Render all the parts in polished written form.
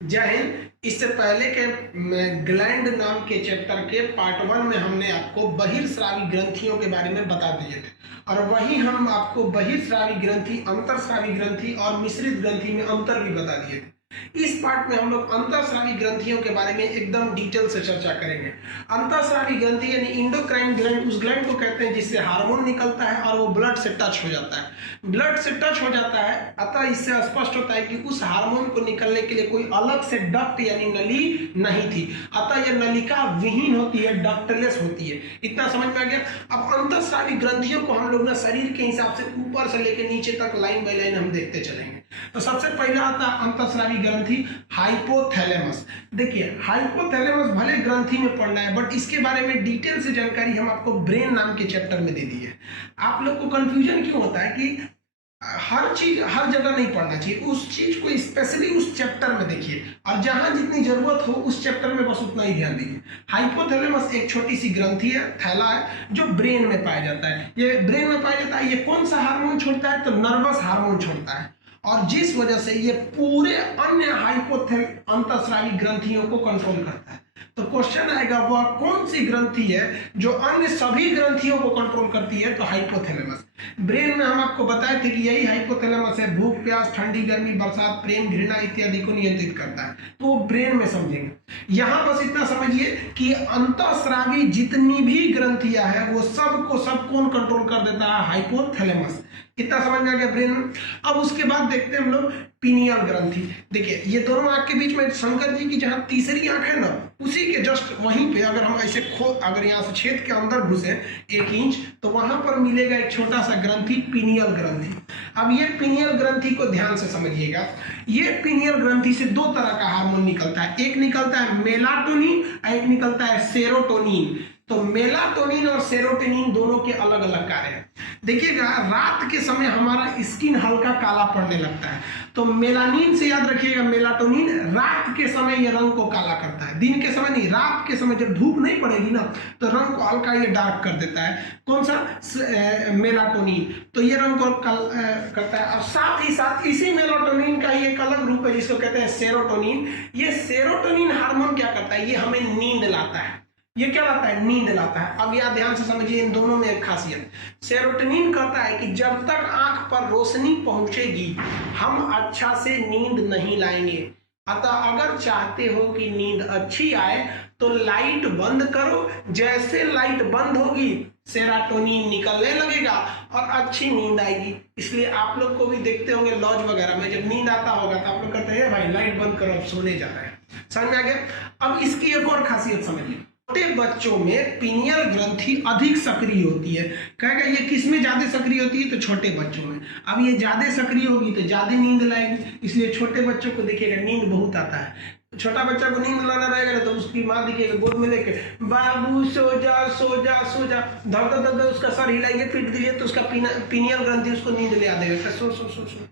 जय हिंद। इससे पहले के ग्लैंड नाम के चैप्टर के पार्ट 1 में हमने आपको बहिर्स्रावी ग्रंथियों के बारे में बता दिए थे, और वही हम आपको बहिर्स्रावी ग्रंथि, अंतरस्रावी ग्रंथि और मिश्रित ग्रंथि में अंतर भी बता दिए थे। इस पार्ट में हम लोग अंतरस्रावी ग्रंथियों के बारे में एकदम डिटेल से चर्चा करेंगे। अंतरस्रावी ग्रंथि यानी इंडोक्राइन ग्लैंड, उस ग्लैंड को कहते हैं जिससे हार्मोन निकलता है और वो ब्लड से टच हो जाता है। ब्लड से टच हो जाता है, अतः इससे स्पष्ट होता है कि उस हार्मोन को निकलने के लिए कोई अलग से डक्ट यानी नली नहीं थी, अतः यह नलिका विहीन होती है, डक्टलेस होती है। इतना समझ में आ गया। अब अंतरस्रावी ग्रंथियों को हम लोग ना शरीर के हिसाब से ऊपर से लेकर नीचे तक लाइन बाय लाइन हम देखते चलेंगे। तो सबसे पहला आता है अंतरस्रावी ग्रंथि हाइपोथैलेमस। देखिए, हाइपोथैलेमस भले ग्रंथि में पढ़ना है, बट इसके बारे में डिटेल से जानकारी हम आपको ब्रेन नाम के चैप्टर में दे दी है। आप लोग को कंफ्यूजन क्यों होता है कि हर चीज हर जगह नहीं पढ़ना चाहिए, उस चीज को स्पेशली उस चैप्टर में देखिए, और जहां जितनी जरूरत हो उस चैप्टर में बस उतना ही ध्यान दीजिए। हाइपोथैलेमस एक छोटी सी ग्रंथि है, थैला है, जो ब्रेन में पाया जाता है। ये ब्रेन में पाया जाता है। ये कौन सा हार्मोन छोड़ता है? तो नर्वस हार्मोन छोड़ता है, और जिस वजह से ये पूरे अन्य अंतःस्रावी ग्रंथियों को कंट्रोल करता है। तो क्वेश्चन आएगा, वह कौन सी ग्रंथि है जो अन्य सभी ग्रंथियों को कंट्रोल करती है? तो हाइपोथैलेमस। ब्रेन में हम आपको बताए थे कि यही हाइपोथैलेमस है भूख, प्यास, ठंडी, गर्मी, बरसात, प्रेम, घृणा इत्यादि को नियंत्रित करता है। तो वो ब्रेन में समझेंगे। यहां बस इतना समझिए कि अंतःस्रावी जितनी भी ग्रंथियां हैं वो सबको सब कौन कंट्रोल कर देता है? हाइपोथैलेमस। कितना समझ में आ गया ब्रेन में। अब उसके बाद देखते हैं हम लोग पीनियल ग्रंथि। देखिए, ये दोनों आंख के बीच में शंकर जी की जहां तीसरी आंख है ना, उसी के जस्ट वहीं पे अगर हम ऐसे अगर यहाँ से छेद के अंदर घुसे 1 इंच, तो वहां पर मिलेगा एक छोटा सा ग्रंथि, पीनियल ग्रंथि। अब ये पीनियल ग्रंथि को ध्यान से समझिएगा। ये पीनियल ग्रंथि से 2 तरह का हार्मोन निकलता है, एक निकलता है मेलाटोनिन और एक निकलता है सेरोटोनिन। तो मेलाटोनिन और सेरोटोनिन दोनों के अलग अलग कार्य हैं। देखिएगा, रात के समय हमारा स्किन हल्का काला पड़ने लगता है, तो मेलानिन से याद रखिएगा, मेलाटोनिन रात के समय ये रंग को काला करता है, दिन के समय नहीं। रात के समय जब धूप नहीं पड़ेगी ना, तो रंग को हल्का ये डार्क कर देता है। कौन सा? मेलाटोनिन। तो ये रंग को करता है। और साथ ही साथ इसी मेलाटोनिन का ही एक अलग रूप है जिसको कहते हैं सेरोटोनिन। ये सेरोटोनिन हार्मोन क्या करता है? ये हमें नींद लाता है। ये क्या लाता है? नींद लाता है। अब यह ध्यान से समझिए, इन दोनों में एक खासियत। सेरोटोनिन कहता है कि जब तक आंख पर रोशनी पहुंचेगी हम अच्छा से नींद नहीं लाएंगे, अतः अगर चाहते हो कि नींद अच्छी आए तो लाइट बंद करो। जैसे लाइट बंद होगी सेरोटोनिन निकलने लगेगा और अच्छी नींद आएगी। इसलिए आप लोग को भी देखते होंगे लॉज वगैरह में, जब नींद आता होगा तो आप लोग कहते हैं भाई लाइट बंद करो, अब सोने जा रहे हैं। समझ में आ गया। अब इसकी एक और खासियत समझिए। छोटे बच्चों में पीनियल ग्रंथि अधिक सक्रिय होती है। कहेगा ये किसमें ज्यादा सक्रिय होती है? तो छोटे बच्चों में। अब ये ज्यादा सक्रिय होगी तो ज्यादा नींद लाएगी, इसलिए छोटे बच्चों को देखिएगा नींद बहुत आता है। छोटा बच्चा को नींद लाना रहेगा तो उसकी माँ दिखेगा गोद में लेके, बाबू सो जा सो जा सो जा, धर धर धर उसका सर हिलाइए, पीट दीजिए, तो उसका पीनियल ग्रंथि उसको नींद ले आ देगा। सो सो सो सो।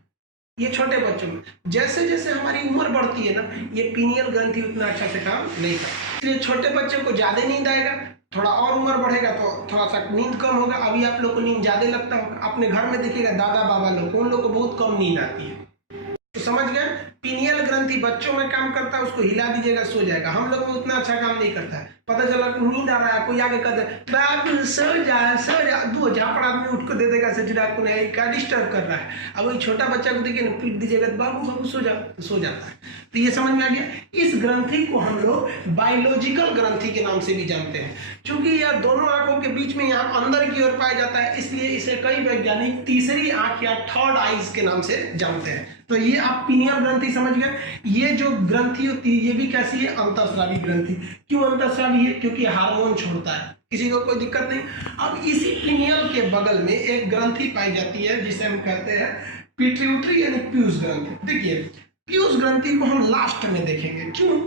ये छोटे बच्चों में। जैसे जैसे हमारी उम्र बढ़ती है ना, ये पीनियल ग्रंथि उतना अच्छा से काम नहीं करता, इसलिए छोटे बच्चे को ज्यादा नींद आएगा। थोड़ा और उम्र बढ़ेगा तो थोड़ा सा नींद कम होगा। अभी आप लोग को नींद ज्यादा लगता होगा, अपने घर में देखिएगा दादा बाबा लोग, उन लोग को बहुत कम नींद आती है। तो समझ गए, पीनियल ग्रंथि बच्चों में काम करता है, उसको हिला दीजिएगा सो जाएगा। हम लोग में उतना अच्छा काम नहीं करता है। पता चला नींद आ रहा है, कोई आगे कहता है बाबू सो जा सो जा, 2 झापड़ आदमी उठ को दे देगा सजरा को, नहीं क्या डिस्टर्ब कर रहा है। अब वही छोटा बच्चा को देखिए ना, पीट दीजिएगा तो बाबू बाबू सो जा, तो सो जाता है। तो ये समझ में आ गया। इस ग्रंथि को हम लोग बायोलॉजिकल ग्रंथि के नाम से भी जानते हैं, क्योंकि यह दोनों आंखों के बीच में यहाँ अंदर की ओर पाया जाता है, इसलिए इसे कई वैज्ञानिक तीसरी आंख या थर्ड आईज के नाम से जानते हैं। तो ये आप पीनियल ग्रंथि समझ गए। ये जो ग्रंथि होती है ये भी कैसी है? अंतःस्रावी ग्रंथि। क्यों अंतःस्रावी है? क्योंकि हार्मोन छोड़ता है, किसी को कोई दिक्कत नहीं। अब इसी पीनियल के बगल में एक ग्रंथि पाई जाती है जिसे हम कहते हैं पिट्यूटरी यानी पीयूष ग्रंथि। देखिए, पीयूष ग्रंथि को हम लास्ट में देखेंगे। क्यों?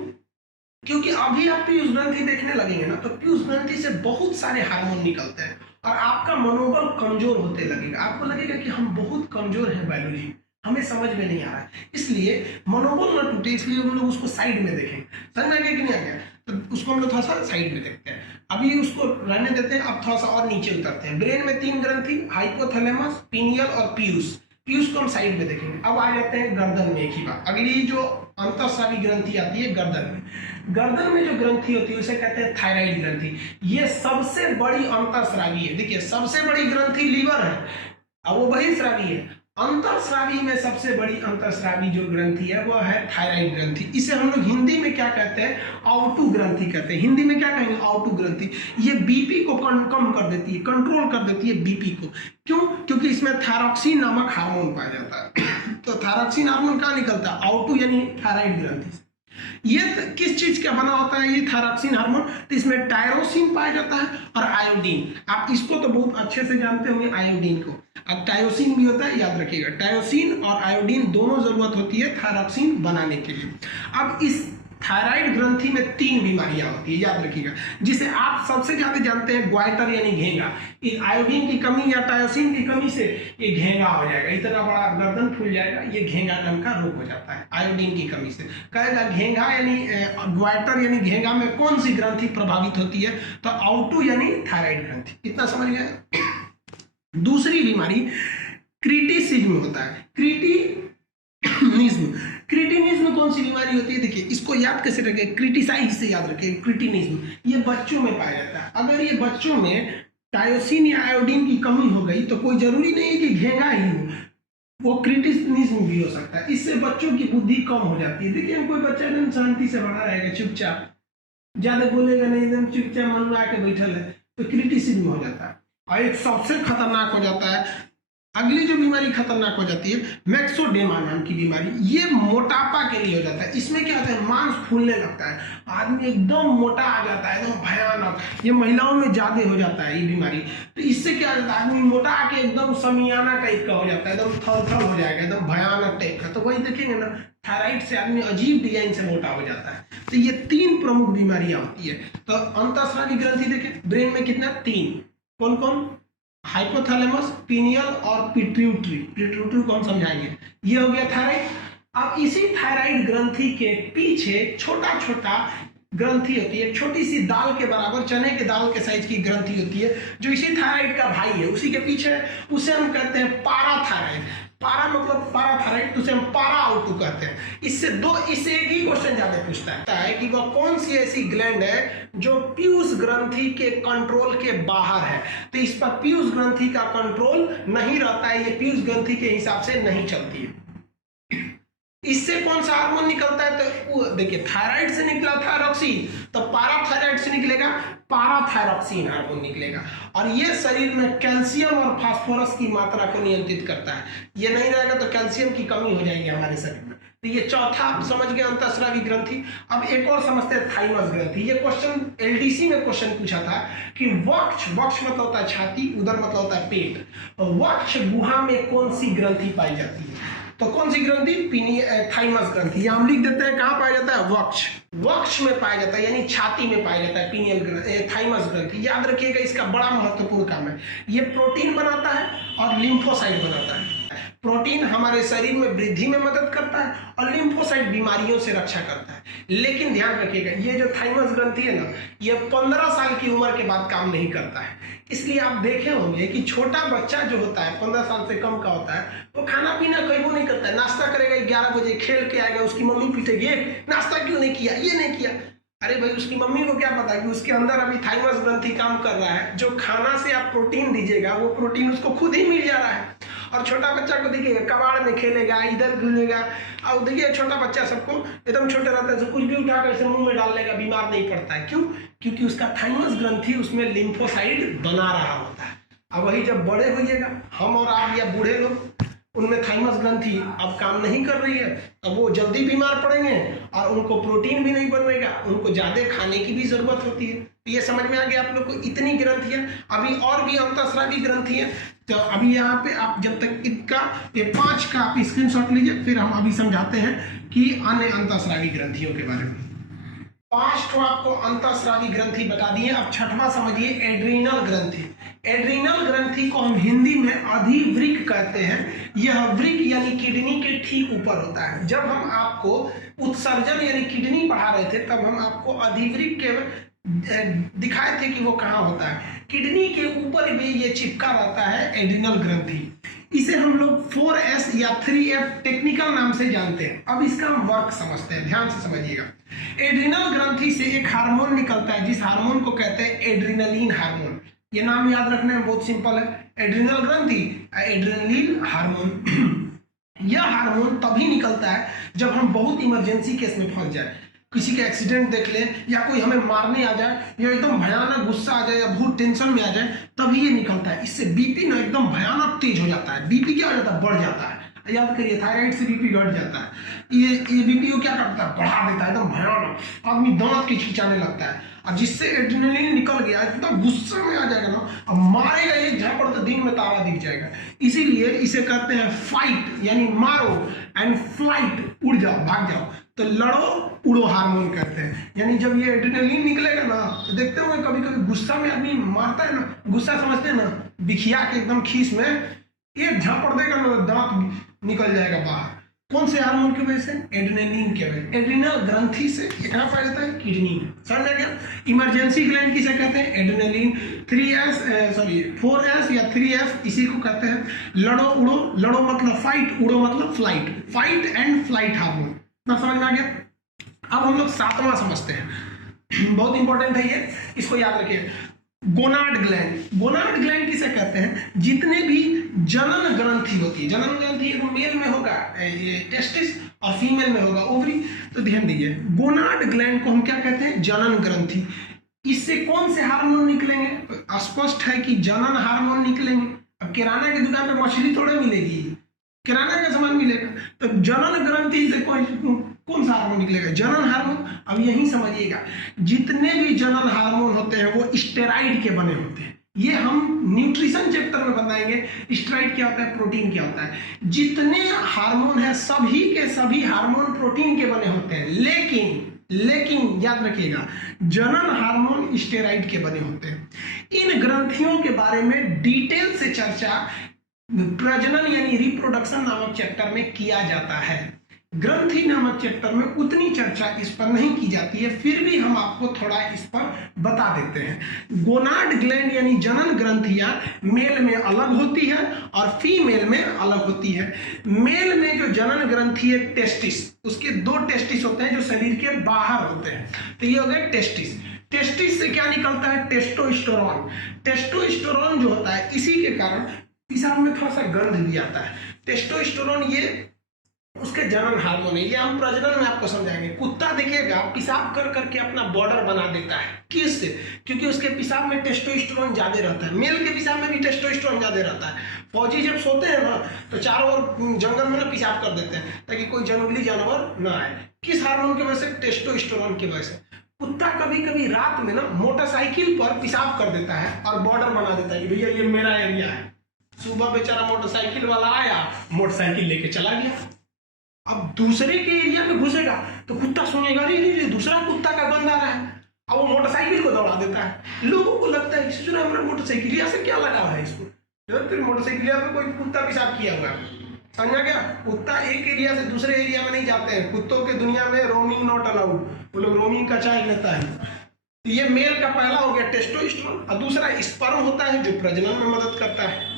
क्योंकि अभी आप पीयूष ग्रंथि देखने लगेंगे ना, तो पीयूष ग्रंथि से बहुत सारे हार्मोन निकलते हैं और आपका मनोबल कमजोर होते लगेगा। आपको लगेगा कि हम बहुत कमजोर हैं बायोलॉजी, हमें समझ में नहीं आ रहा है। इसलिए मनोबल न टूटे, इसलिए हम लोग उसको साइड में देखें। समझ में आ गया कि नहीं आ गया? तो उसको हम लोग थोड़ा सा साइड में देखते हैं। अभी उसको रहने देते हैं, अब थोड़ा सा और नीचे उतरते हैं। ब्रेन में 3 ग्रंथि, हाइपोथैलेमस, पीनियल और पीयूष। पीयूष को हम साइड में देखेंगे। अब आ जाते हैं गर्दन में एक ही बात। अगली जो अंतःस्रावी ग्रंथि आती है गर्दन में। गर्दन में जो ग्रंथि होती है उसे कहते हैं थायराइड ग्रंथि। ये सबसे बड़ी अंतःस्रावी है। देखिए सबसे बड़ी ग्रंथि लीवर है, अब वो बहिर्स्रावी है। अंतःस्रावी में सबसे बड़ी अंतःस्रावी जो ग्रंथि है वो है थायराइड ग्रंथि। इसे हम लोग हिंदी में क्या कहते हैं, आउटू ग्रंथि कहते हैं। हिंदी में क्या कहेंगे, आउटू ग्रंथि। ये बीपी को कम कर देती है, कंट्रोल कर देती है बीपी को। क्यों? क्योंकि इसमें थायरॉक्सिन नामक हार्मोन पाया जाता है। तो थायरॉक्सिन हार्मोन कहाँ निकलता है, आउटू यानी थायराइड ग्रंथि से। ये किस चीज का बना होता है ये थायरॉक्सिन हार्मोन, तो इसमें टायरोसिन पाया जाता है और आयोडीन। आप इसको तो बहुत अच्छे से जानते होंगे आयोडीन को। अब टायोसिन भी होता है, याद रखिएगा। टायोसिन और आयोडीन दोनों जरूरत होती है थायरॉक्सिन बनाने के लिए। अब इस थायराइड ग्रंथि में 3 बीमारियां होती है, याद रखिएगा, जिसे आप सबसे ज्यादा जानते हैं ग्वाइटर यानी घेंगा। इस आयोडीन की कमी या टायोसिन की कमी से ये घेंगा हो जाएगा, इतना बड़ा गर्दन फूल जाएगा, ये घेंगा नाम का रोग हो जाता है आयोडीन की कमी से। कहेगा घेंगा यानी ग्वाइटर यानी घेंगा में कौन सी ग्रंथि प्रभावित होती है, तो आउटू यानी थायराइड ग्रंथि। इतना समझ गए। दूसरी बीमारी क्रिटिसिज्म होता है। क्रिटिनिज्म, क्रिटिनिज्म कौन सी बीमारी होती है, देखिए इसको याद कैसे रखें, क्रिटिसाइज से याद रखें। क्रिटिनिज्म ये बच्चों में पाया जाता है। अगर ये बच्चों में टायोसिन या आयोडीन की कमी हो गई तो कोई जरूरी नहीं है कि घेंगा ही हो, वो क्रिटिनिज्म भी हो सकता है। इससे बच्चों की बुद्धि कम हो जाती है। देखिए कोई बच्चा एकदम शांति से बना रहेगा, चुपचाप, ज्यादा बोलेगा नहीं, एकदम चुपचाप मन में आके बैठल है, तो क्रिटिसिज्म हो जाता है। और एक सबसे खतरनाक हो जाता है, अगली जो बीमारी खतरनाक हो जाती है, मैक्सोडेमा नाम की बीमारी। ये मोटापा के लिए हो जाता है। इसमें क्या होता है, मांस फूलने लगता है, आदमी एकदम मोटा आ जाता है, एकदम भयानक। ये महिलाओं में ज्यादा हो जाता है ये बीमारी। तो इससे क्या होता है, आदमी मोटा आके एकदम समियाना टाइप का हो जाता है, एकदम थल हो जाएगा, एकदम भयानक टाइप का। तो वही देखेंगे ना, थायराइड से आदमी अजीब डिजाइन से मोटा हो जाता है। तो ये 3 प्रमुख बीमारियां होती है। तो अंतःस्रावी ग्रंथि देखिए ब्रेन में कितना, 3। कौन कौन, हाइपोथैलेमस, पीनियल और पिट्यूटरी। पिट्यूटरी को हम समझाएंगे। ये हो गया थायराइड। अब इसी थायराइड ग्रंथि के पीछे छोटा छोटा ग्रंथि होती है, छोटी सी दाल के बराबर, चने के दाल के साइज की ग्रंथि होती है, जो इसी थायराइड का भाई है, उसी के पीछे। उसे हम कहते हैं पाराथायराइड। पारा मतलब पाराथायराइड, उसे हम पारा आउटू कहते हैं। इससे एक ही क्वेश्चन ज्यादा पूछता है कि वह कौन सी ऐसी ग्लैंड है जो पीयूष ग्रंथि के कंट्रोल के बाहर है। तो इस पर पीयूष ग्रंथि का कंट्रोल नहीं रहता है, ये पीयूष ग्रंथि के हिसाब से नहीं चलती है। इससे कौन सा हार्मोन निकलता है, तो देखिए थायराइड से निकला थायरॉक्सिन, तो पाराथायराइड से निकलेगा पाराथायरॉक्सिन हार्मोन निकलेगा। और ये शरीर में कैल्शियम और फास्फोरस की मात्रा को नियंत्रित करता है। ये नहीं रहेगा तो कैल्शियम की कमी हो जाएगी हमारे शरीर में। तो ये चौथा आप समझ गए अंतःस्रावी ग्रंथि। अब एक और समझते हैं थाइमस ग्रंथि। ये क्वेश्चन एलडीसी में क्वेश्चन पूछा था कि वक्ष मतलब होता है छाती, उदर मतलब होता है पेट, वक्ष गुहा में कौन सी ग्रंथि पाई जाती है, तो कौन सी ग्रंथि, थाइमस ग्रंथि। हम लिख देते हैं कहाँ पाया जाता है, वक्ष में पाया जाता है, यानी छाती में पाया जाता है पीनियल थाइमस ग्रंथि। याद रखिएगा इसका बड़ा महत्वपूर्ण काम है। ये प्रोटीन बनाता है और लिम्फोसाइट बनाता है। प्रोटीन हमारे शरीर में वृद्धि में मदद करता है और लिम्फोसाइट बीमारियों से रक्षा करता है। लेकिन ध्यान रखिएगा ये जो थाइमस ग्रंथि है ना, ये 15 साल की उम्र के बाद काम नहीं करता है। इसलिए आप देखे होंगे कि छोटा बच्चा जो होता है 15 साल से कम का होता है, वो खाना पीना कहीं नहीं करता है। नाश्ता करेगा 11 बजे, खेल के आएगा, उसकी मम्मी पीटेगी, नाश्ता क्यों नहीं किया, ये नहीं किया। अरे भाई उसकी मम्मी को क्या पता कि उसके अंदर अभी थाइमस ग्रंथि काम कर रहा है। जो खाना से आप प्रोटीन दीजिएगा वो प्रोटीन उसको खुद ही मिल जा रहा है। और छोटा बच्चा को देखिएगा कबाड़ में खेलेगा, इधर घूमेगा। और देखिए छोटा बच्चा सबको एकदम छोटे रहता है, कुछ भी उठाकर ऐसे मुंह में डाल लेगा, बीमार नहीं पड़ता है। क्यों? क्योंकि उसका थाइमस ग्रंथि उसमें लिम्फोसाइट बना रहा होता है। अब वही जब बड़े होइएगा, हम और आप या बूढ़े लोग, उनमें थाइमस ग्रंथि अब काम नहीं कर रही है, अब वो जल्दी बीमार पड़ेंगे और उनको प्रोटीन भी नहीं बनेगा, उनको ज्यादा खाने की भी जरूरत होती है। तो ये समझ में आ गया आप लोग को, इतनी ग्रंथियां। अभी और भी अंतःस्रावी ग्रंथि है। तो अभी यहाँ पे आप जब तक इनका ये 5 का आप स्क्रीनशॉट लीजिए, फिर हम अभी समझाते हैं कि अन्य अंतःस्रावी ग्रंथियों के बारे में। 5 तो आपको अंतःस्रावी ग्रंथि बता दिए। अब 6वां समझिए, एड्रीनल ग्रंथि। एड्रीनल ग्रंथि को हम हिंदी में अधिवृक्क कहते हैं। यह वृक्क यानी किडनी के ठीक ऊपर होता है। जब हम आपको उत्सर्जन यानी किडनी बढ़ा रहे थे तब हम आपको अधिवृक्क के दिखाए थे कि वो कहाँ होता है। किडनी के ऊपर भी ये चिपका रहता है एड्रीनल ग्रंथि। इसे हम लोग 4S या 3F टेक्निकल नाम से जानते हैं। अब इसका हम वर्क समझते हैं, ध्यान से समझिएगा। एड्रिनल ग्रंथि से एक हार्मोन निकलता है जिस हार्मोन को कहते हैं एड्रिनलिन हार्मोन। ये नाम याद रखना है, बहुत सिंपल है। एड्रिनल ग्रंथि, एड्रिनलिन हार्मोन। यह हार्मोन तभी निकलता है जब हम बहुत इमरजेंसी केस में फंस जाए, किसी का एक्सीडेंट देख ले, या कोई हमें मारने आ जाए, या एकदम भयानक गुस्सा आ जाए, या बहुत टेंशन में आ जाए, तभी ये निकलता है। इससे बीपी ना एकदम भयानक तेज हो जाता है। बीपी क्या हो जाता है? बढ़ जाता है। याद करिए, थायराइड से बीपी घट जाता है। ये बीपी को क्या करता है? बढ़ा देता है, एकदम भयानक। आदमी दांत खिंचाने लगता है। और जिससे एड्रेनलिन निकल गया, इतना गुस्सा में आ जाएगा ना, अब मारेगा एक झापड़ तो दिन में तारा दिख जाएगा। इसीलिए इसे कहते हैं फाइट, यानी मारो, एंड फ्लाइट, उड़ जाओ, भाग जाओ, तो लड़ो उड़ो हार्मोन कहते हैं। यानी जब ये एड्रेनलिन निकलेगा ना, तो देखते होंगे कभी कभी गुस्सा में आदमी मारता है ना, गुस्सा समझते हैं ना, बिखिया के एकदम खीस में एक झापड़ देगा ना, दांत निकल जाएगा बाहर। कौन से हार्मोन की वजह से? एड्रेनलिन की वजह से। एड्रिनल ग्रंथि से कहाँ पाया जाता है? किडनी में। समझ आ गया? इमरजेंसी ग्लैंड किसे कहते हैं? एड्रेनलिन। 4S या 3F इसी को कहते हैं लड़ो उड़ो। लड़ो मतलब फाइट, उड़ो मतलब flight. Fight and flight hormone. ना समझ में आ गया? अब हम लोग 7वां समझते हैं, बहुत इंपॉर्टेंट है ये, इसको याद रखिए। Gonad gland. गोनाड ग्लैंड किसे कहते हैं? जितने भी जनन ग्रंथि होती है, जनन ग्रंथि एक मेल में होगा ये टेस्टिस, और फीमेल में होगा ओवरी। तो ध्यान दीजिए, गोनाड ग्लैंड को हम क्या कहते हैं? जनन ग्रंथि। इससे कौन से हार्मोन निकलेंगे? स्पष्ट है कि जनन हार्मोन निकलेंगे। अब किराना की दुकान पे मछली थोड़े मिलेगी, किराना का सामान मिलेगा। तो जनन ग्रंथि से कौन सा हार्मोन निकलेगा? जनन हार्मोन। अब यही समझिएगा, जितने भी जनन हार्मोन होते हैं वो स्टेरॉइड के बने होते हैं। ये हम न्यूट्रिशन चैप्टर में बताएंगे। स्टेरॉइड क्या होता है, प्रोटीन क्या होता है। जितने हार्मोन है सभी के सभी हार्मोन प्रोटीन के बने होते हैं, लेकिन याद रखिएगा, जनन हार्मोन स्टेरॉइड के बने होते हैं। इन ग्रंथियों के बारे में डिटेल से चर्चा प्रजनन यानी रिप्रोडक्शन नामक चैप्टर में किया जाता है। ग्रंथि नामक चैप्टर में उतनी चर्चा इस पर नहीं की जाती है, फिर भी हम आपको थोड़ा इस पर बता देते हैं। गोनाड ग्लैंड यानी जनन ग्रंथियां मेल में अलग होती है और फीमेल में अलग होती है। मेल में जो जनन ग्रंथि है टेस्टिस, उसके 2 टेस्टिस होते हैं जो शरीर के बाहर होते हैं। तो ये हो गए टेस्टिस। टेस्टिस से क्या निकलता है? टेस्टोस्टेरोन। टेस्टोस्टेरोन जो होता है, इसी के कारण पेशाब में थोड़ा सा गंध भी आता है। टेस्टोस्टेरोन ये उसके जनन हार्मोन है। ये हम प्रजनन में आपको समझाएंगे। कुत्ता देखिएगा पेशाब कर करके अपना बॉर्डर बना देता है। किससे? क्योंकि उसके पेशाब में टेस्टोस्टेरोन ज्यादा रहता है। मेल के पेशाब में भी टेस्टोस्टेरोन ज्यादा रहता है। फौजी जब सोते हैं ना, तो चारों ओर जंगल में ना पेशाब कर देते हैं ताकि कोई जंगली जानवर ना आए। किस हार्मोन की वजह से? टेस्टोस्टेरोन की वजह से। कुत्ता कभी कभी रात में ना मोटरसाइकिल पर पेशाब कर देता है और बॉर्डर बना देता है कि भैया ये मेरा एरिया है। सुबह बेचारा मोटरसाइकिल वाला आया, मोटरसाइकिल लेके चला गया। अब दूसरे के एरिया में घुसेगा तो कुत्ता सुनेगा, अरे दूसरा कुत्ता का गंध आ रहा है, अब वो मोटरसाइकिल को दौड़ा देता है। लोगों को लगता है इससे जो हमारा मोटरसाइकिलिया से क्या लगा है इसको, फिर मोटरसाइकिलिया पे कोई कुत्ता पेशाब किया हुआ है। समझा क्या? कुत्ता एक एरिया से दूसरे एरिया में नहीं जाते हैं। कुत्तों के दुनिया में रोमिंग नॉट अलाउड, वो लोग रोमिंग का चार्ज लेता है। तो ये मेल का पहला हो गया टेस्टोस्टेरोन, और दूसरा स्पर्म होता है जो प्रजनन में मदद करता है।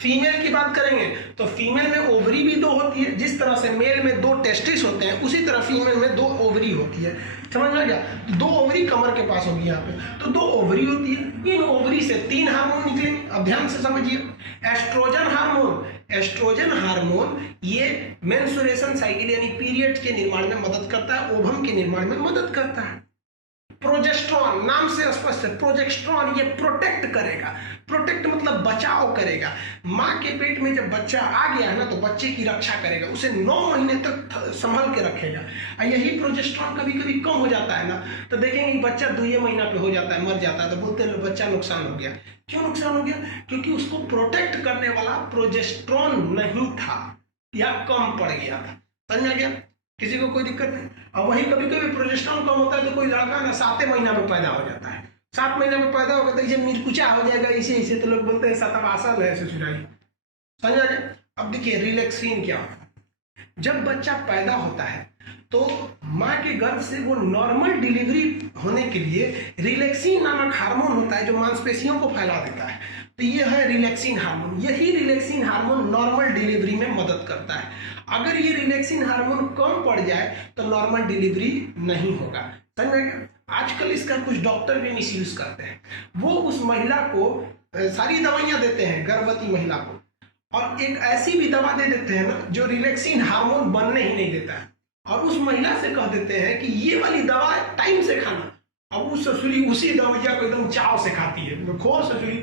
फीमेल की बात करेंगे तो फीमेल में ओवरी भी 2 होती है। जिस तरह से मेल में 2 टेस्टिस होते हैं, उसी तरह फीमेल में 2 ओवरी होती है। समझ में आ गया? 2 ओवरी कमर के पास होगी यहाँ पे, तो 2 ओवरी होती है। इन ओवरी से 3 हार्मोन निकलेंगे। अब ध्यान से समझिए, एस्ट्रोजन हार्मोन। एस्ट्रोजन हार्मोन ये मेंस्ट्रुएशन साइकिल यानी पीरियड के निर्माण में मदद करता है, ओवम के निर्माण में मदद करता है। प्रोजेस्टेरॉन, नाम से स्पष्ट है, प्रोजेस्टेरॉन ये प्रोटेक्ट करेगा। प्रोटेक्ट मतलब बचाव करेगा। माँ के पेट में जब बच्चा आ गया है ना, तो बच्चे की रक्षा करेगा, उसे 9 महीने तक संभल के रखेगा। और यही प्रोजेस्टेरॉन कभी कभी कम हो जाता है ना, तो देखेंगे बच्चा 2 महीना पे हो जाता है, मर जाता है, तो बोलते हैं बच्चा नुकसान हो गया। क्यों नुकसान हो गया? क्योंकि उसको प्रोटेक्ट करने वाला प्रोजेस्टेरॉन नहीं था या कम पड़ गया था। समझ में आ गया? किसी को कोई दिक्कत नहीं। और वही कभी कभी प्रोजेस्टेरॉन कम होता है तो कोई लड़का ना 7 महीना में पैदा हो जाता है। 7 महीने में पैदा होगा तो इसे मिर्कुचा हो जाएगा, इसे तो लोग बोलते हैं सतवासल है ससुराली। समझ आ गया? अब देखिए रिलैक्सिन क्या होता है। जब बच्चा पैदा होता है तो माँ के गर्भ से वो नॉर्मल डिलीवरी होने के लिए रिलैक्सिन नामक हार्मोन होता है जो मांसपेशियों को फैला देता है। तो ये है रिलैक्सिन हार्मोन। यही रिलैक्सिन हार्मोन नॉर्मल डिलीवरी में मदद करता है। अगर ये रिलैक्सिन हार्मोन कम पड़ जाए तो नॉर्मल डिलीवरी नहीं होगा। समझ में गया? आजकल इसका कुछ डॉक्टर भी मिसयूज करते हैं। वो उस महिला को सारी दवाइयां देते हैं, गर्भवती महिला को, और एक ऐसी भी दवा दे देते हैं ना जो रिलैक्सिन हार्मोन बनने ही नहीं देता है, और उस महिला से कह देते हैं कि ये वाली दवा टाइम से खाना। अब उस ससुरी उसी दवाइया को एकदम चाव से खाती है, खो ससुरी।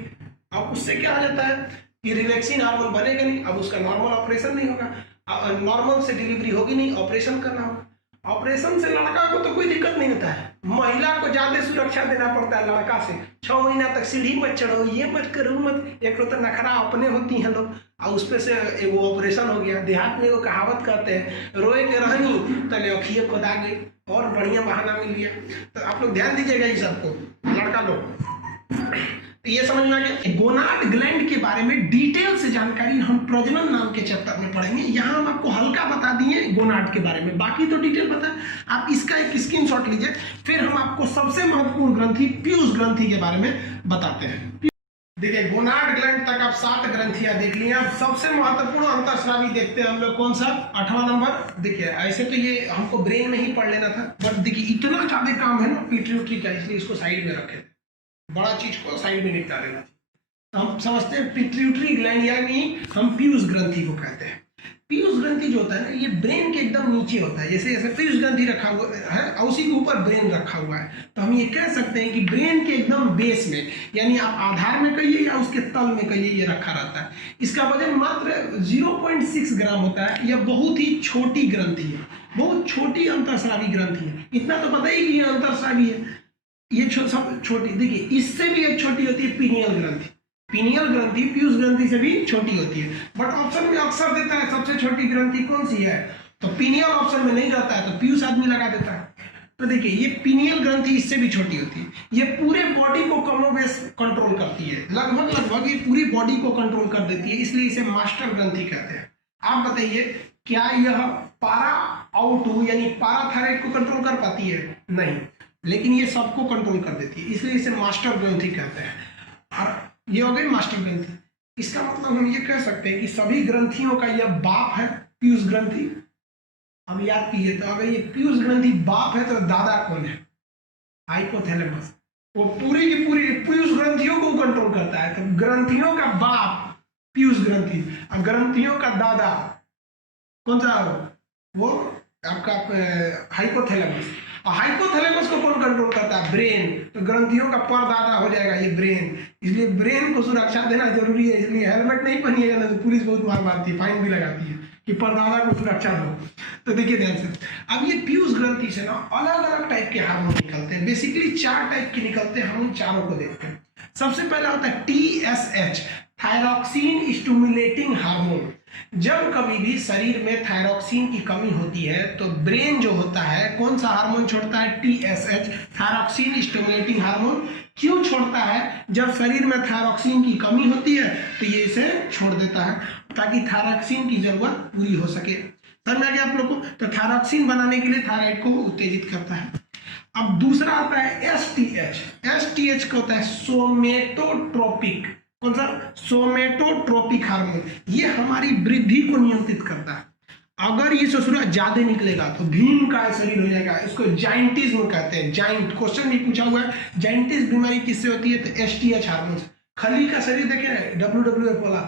अब उससे क्या हो जाता है कि रिलैक्सिन हार्मोन बनेगा नहीं, अब उसका नॉर्मल ऑपरेशन नहीं होगा, नॉर्मल से डिलीवरी होगी नहीं, ऑपरेशन करना होगा। ऑपरेशन से लड़का को तो कोई दिक्कत नहीं होता है, महिला को ज्यादा सुरक्षा देना पड़ता है लड़का से। 6 महीना तक सीढ़ी मत चढ़ो, ये मत करो, मत। एक तो नखरा अपने होती हैं लोग, और उस पे से एगो ऑपरेशन हो गया। देहात में वो कहावत कहते हैं, रोए के रहनी तले अखिए खुदा गई, और बढ़िया बहाना मिल गया। तो आप लोग ध्यान दीजिएगा इस सबको, लड़का लोग। तो ये समझ में आ गया। गोनाड ग्लैंड के बारे में डिटेल से जानकारी हम प्रजनन नाम के चैप्टर में पढ़ेंगे। यहाँ हम आपको हल्का बता दिए गोनाड के बारे में, बाकी तो डिटेल पता है। आप इसका एक स्क्रीनशॉट लीजिए, फिर हम आपको सबसे महत्वपूर्ण ग्रंथि पीयूष ग्रंथि के बारे में बताते हैं। देखिए, गोनाड ग्लैंड तक आप 7 ग्रंथियां देख ली। अब सबसे महत्वपूर्ण अंतःस्रावी देखते हैं हम लोग, कौन सा? 8वां नंबर। देखिए, ऐसे तो ये हमको ब्रेन में ही पढ़ लेना था, बट देखिए इतना ज्यादा काम है ना पिट्यूटरी का, इसलिए इसको साइड में रखे, बड़ा चीज को साइड में निपटा लेना। तो हम समझते हैं पिट्यूटरी ग्लैंड, यानी हम पीयूष ग्रंथि को कहते हैं। पीयूष ग्रंथि जो होता है ना, ये ब्रेन के एकदम नीचे होता है। जैसे जैसे पीयूष ग्रंथि रखा हुआ है और उसी के ऊपर ब्रेन रखा हुआ है, तो हम ये कह सकते हैं कि ब्रेन के एकदम बेस में, यानी आप आधार में कहिए या उसके तल में कहिए, ये रखा रहता है। इसका वजन मात्र 0.6 ग्राम होता है। यह बहुत ही छोटी ग्रंथि है, बहुत छोटी अंतःस्रावी ग्रंथि है। इतना तो पता ही कि ये अंतःस्रावी है, ये सब छोटी। देखिए, इससे भी एक छोटी होती है पीनियल ग्रंथि। पीनियल ग्रंथि पीयूष ग्रंथि से भी छोटी होती है, बट ऑप्शन में अक्सर देता है सबसे छोटी ग्रंथि कौन सी है, तो पीनियल ऑप्शन में नहीं रहता है तो पीयूष आदमी लगा देता है। तो देखिए, ये पीनियल ग्रंथि इससे भी छोटी होती है। ये पूरे बॉडी को कमोबेश कंट्रोल करती है, लगभग ये पूरी बॉडी को कंट्रोल कर देती है, इसलिए इसे मास्टर ग्रंथि कहते हैं। आप बताइए, क्या यह पारा आउटू यानी पाराथायराइड को कंट्रोल कर पाती है? नहीं, लेकिन ये सबको कंट्रोल कर देती है, इसलिए इसे मास्टर ग्रंथि कहते हैं। और ये हो गई मास्टर ग्रंथि। इसका मतलब हम ये कह सकते हैं कि सभी ग्रंथियों का यह बाप है पीयूष ग्रंथि। अब याद कीजिए, तो अगर ये पीयूष ग्रंथि बाप है तो दादा कौन है? हाइपोथैलेमस। वो पूरी की पूरी पीयूष ग्रंथियों को कंट्रोल करता है। तो ग्रंथियों का बाप पीयूष ग्रंथि, और ग्रंथियों का दादा कौन सा? वो आपका हाइपोथैलेमस। और हाइपोथैलेमस को कौन कंट्रोल करता है? ब्रेन। तो ग्रंथियों का परदादा हो जाएगा ये ब्रेन, इसलिए ब्रेन को सुरक्षा देना जरूरी है। इसलिए हेलमेट नहीं पहनिएगा ना तो पुलिस बहुत मार मारती है, फाइन भी लगाती है कि परदादा को सुरक्षा दो। तो देखिए ध्यान से, अब ये पीयूष ग्रंथि से ना अलग अलग टाइप के हार्मोन निकलते हैं। बेसिकली 4 टाइप के निकलते हैं, हम उन चारों को देखते हैं। सबसे पहला होता है TSH, थायरॉक्सिन स्टिमुलेटिंग हार्मोन। जब कभी भी शरीर में थायरॉक्सिन की कमी होती है तो ब्रेन जो होता है कौन सा हार्मोन छोड़ता है? TSH, thyroxine stimulating hormone. क्यों छोड़ता है? जब शरीर में थायरॉक्सिन की कमी होती है तो ये इसे छोड़ देता है, ताकि थायरॉक्सिन की जरूरत पूरी हो सके। समझ में आ गया आप लोग को? तो थायरॉक्सिन बनाने के लिए थायराइड को उत्तेजित करता है। अब दूसरा आता है STH। STH का होता है सोमेटोट्रोपिक। कौन सा? सोमेटोट्रोपिक हार्मोन। ये हमारी वृद्धि को नियंत्रित करता है। अगर ये ससुरा ज्यादा निकलेगा तो भीम का शरीर हो जाएगा। इसको जाइंटिज्म कहते हैं। जाइंट क्वेश्चन भी पूछा हुआ है, जाइंटिस बीमारी किससे होती है? तो STH हार्मोन से। खली का शरीर देखे ना, WWF वाला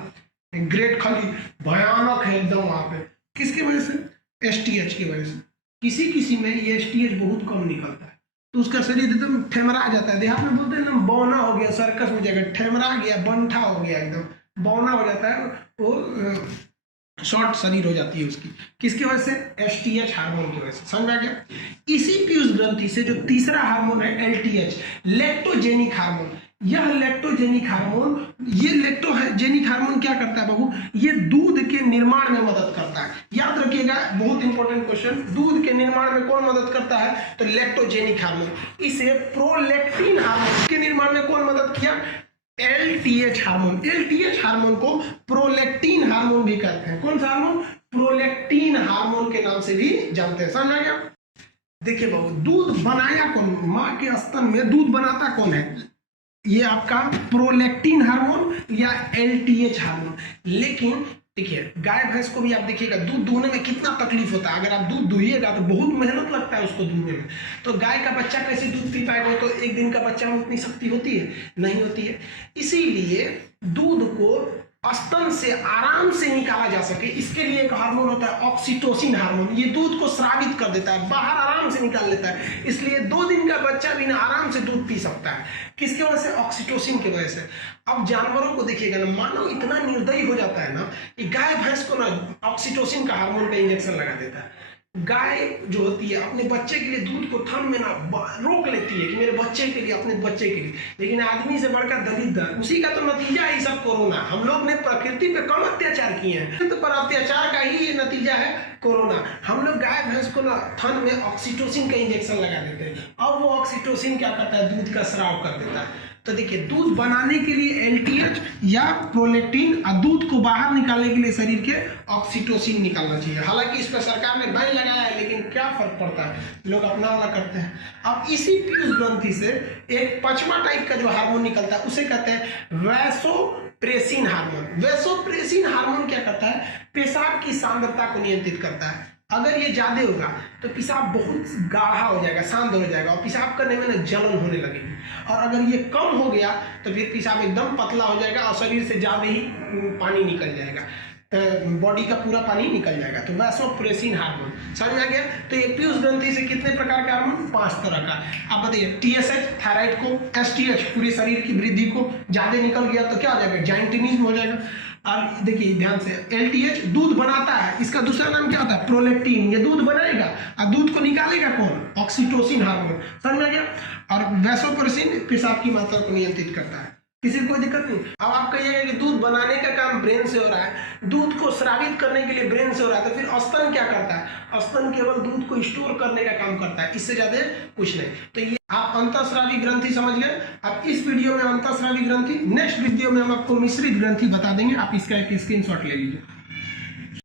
ग्रेट खली, भयानक है एकदम वहां पे। किसकी वजह से? STH की वजह से। किसी किसी में ये STH बहुत कम निकलता है तो उसका शरीर एकदम ठेमरा जाता है। देहात में बोलते हैं ना, बौना हो गया, सर्कस में जाकर ठेमरा गया, बंठा हो गया, एकदम बौना हो जाता है, वो शॉर्ट शरीर हो जाती है उसकी। किसकी वजह से? STH हार्मोन की वजह से। समझ आ गया? इसी पीयूष ग्रंथि से जो तीसरा हार्मोन है LTH, लैक्टोजेनिक हार्मोन। यह लैक्टोजेनिक हार्मोन, ये लैक्टोजेनिक हार्मोन क्या करता है बाबू? ये दूध के निर्माण में मदद करता है। याद रखिएगा, बहुत इंपॉर्टेंट क्वेश्चन। दूध के निर्माण में कौन मदद करता है? तो लैक्टोजेनिक हार्मोन। इसे प्रोलैक्टिन हार्मोन के निर्माण में कौन मदद किया? LTH hormone. LTH हार्मोन को प्रोलैक्टिन हार्मोन भी कहते हैं। कौन सा हार्मोन? प्रोलैक्टिन हार्मोन के नाम से भी जानते हैं। समझ आ गया? देखिए बाबू, दूध बनाया कौन? माँ के स्तन में दूध बनाता कौन है? ये आपका प्रोलैक्टिन हार्मोन या एलटीएच हार्मोन। लेकिन देखिए गाय भैंस को भी आप देखिएगा दूध दूहने में कितना तकलीफ होता है। अगर आप दूध दुहिएगा तो बहुत मेहनत लगता है उसको दूहने में। तो गाय का बच्चा कैसे दूध पी पाएगा? तो एक दिन का बच्चा में उतनी शक्ति होती है? नहीं होती है। इसीलिए दूध को स्तन से आराम से निकाला जा सके, इसके लिए एक हार्मोन होता है ऑक्सीटोसिन हार्मोन। ये दूध को स्रावित कर देता है, बाहर आराम से निकाल लेता है। इसलिए 2 दिन का बच्चा भी ना आराम से दूध पी सकता है। किसकी वजह से? ऑक्सीटोसिन की वजह से। अब जानवरों को देखिएगा ना, मानव इतना निर्दयी हो जाता है ना कि गाय भैंस को ना ऑक्सीटोसिन का हार्मोन का इंजेक्शन लगा देता है। गाय जो होती है अपने बच्चे के लिए दूध को थन में ना रोक लेती है कि मेरे बच्चे के लिए, अपने बच्चे के लिए। लेकिन आदमी से बढ़कर दलित, उसी का तो नतीजा है सब कोरोना। हम लोग ने प्रकृति पे कम अत्याचार किए हैं, तो पर अत्याचार का ही ये नतीजा है कोरोना। हम लोग गाय भैंस को ना थन में ऑक्सीटोसिन का इंजेक्शन लगा देते हैं। अब वो ऑक्सीटोसिन क्या करता है? दूध का स्राव कर देता है। तो देखिए दूध बनाने के लिए एलटीएच या प्रोलैक्टिन और दूध को बाहर निकालने के लिए शरीर के ऑक्सीटोसिन निकालना चाहिए। हालांकि इस पर सरकार ने बैन लगाया है, लेकिन क्या फर्क पड़ता है, लोग अपना वाला करते हैं। अब इसी पीयूष ग्रंथि से एक 5वां टाइप का जो हार्मोन निकलता है उसे कहते हैं वैसोप्रेसिन हार्मोन। वैसोप्रेसिन हार्मोन क्या करता है? पेशाब की सांद्रता को नियंत्रित करता है। अगर ये ज्यादा होगा तो पेशाब बहुत गाढ़ा हो जाएगा, शांत हो जाएगा और पेशाब करने में ना जलन होने लगेगी। और अगर ये कम हो गया तो फिर पेशाब एकदम पतला हो जाएगा और शरीर से ज्यादा ही पानी निकल जाएगा, बॉडी का पूरा पानी निकल जाएगा। तो वैसोप्रेसिन हार्मोन समझ में आ गया। तो ये पीयूष ग्रंथि से कितने प्रकार के हार्मोन? 5 तरह का। आप बताइए, टीएसएच थायराइड को, एसटीएच पूरे शरीर की वृद्धि को ज्यादा निकल गया तो क्या हो जाएगा? जाइंटिनिज्म हो जाएगा। और देखिए ध्यान से, एलटीएच दूध बनाता है, इसका दूसरा नाम क्या होता है? प्रोलैक्टिन। ये दूध बनाएगा और दूध को निकालेगा कौन? Oxytocin hormone. समझ में आ गया। और वैसोप्रेसिन पेशाब की मात्रा को नियंत्रित करता है। किसी को कोई दिक्कत नहीं। अब आप कहिएगा कि दूध बनाने का काम ब्रेन से हो रहा है, दूध को स्रावित करने के लिए ब्रेन से हो रहा है, तो फिर स्तन क्या करता है? स्तन केवल दूध को स्टोर करने का काम करता है, इससे ज्यादा कुछ नहीं। तो ये आप अंतःस्रावी ग्रंथि समझ गए। अब इस वीडियो में अंतःस्रावी ग्रंथि, नेक्स्ट वीडियो में हम आपको मिश्रित ग्रंथि बता देंगे। आप इसका एक स्क्रीनशॉट ले लीजिए।